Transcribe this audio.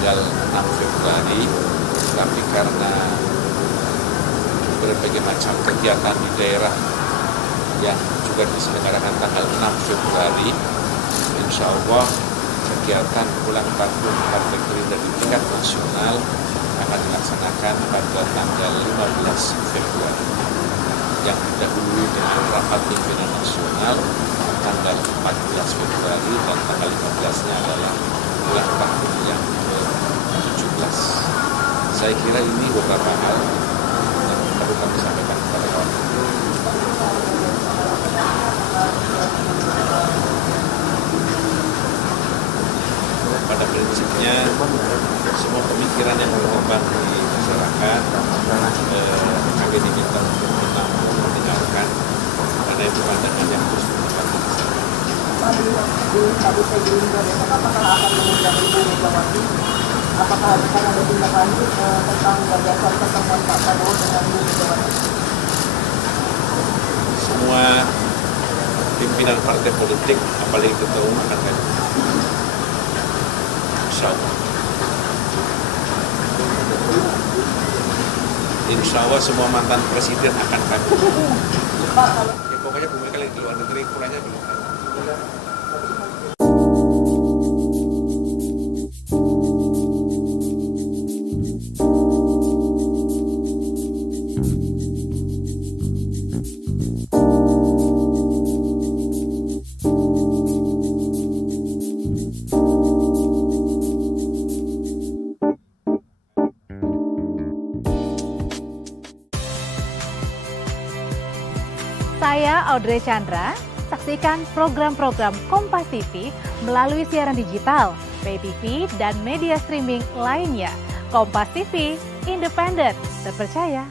tanggal 6 Februari, tapi karena berbagai macam kegiatan di daerah yang juga diselenggarakan tanggal 6 Februari, insya Allah kegiatan ulang tahun Partai Gerindra di tingkat nasional akan dilaksanakan pada tanggal 15 Februari. Yang didahului dengan rapat pimpinan nasional tanggal 14 Februari dan tanggal 15-nya adalah ulang tahun yang ke-17. Saya kira ini beberapa hal yang perlu kami sampaikan kepada kawan. Pada prinsipnya semua pemikiran yang berkembang di masyarakat kami diminta untuk tetap mendengarkan karena itu pandangan yang terus berkembang. Tadi saya Gerindra besok apakah akan mengundang Ibu Megawati? Apakah akan ada tindak lanjut tentang gagasan pertemuan Pak Prabowo dengan Ibu Megawati? Semua pimpinan partai politik, apalagi ketua umum akan kami. Insya Allah semua mantan presiden akan kami. Ya, pokoknya Bu Mega di luar negeri kurangnya belum. Saya Audrey Chandra, saksikan program-program Kompas TV melalui siaran digital, pay TV, dan media streaming lainnya. Kompas TV, independen, terpercaya.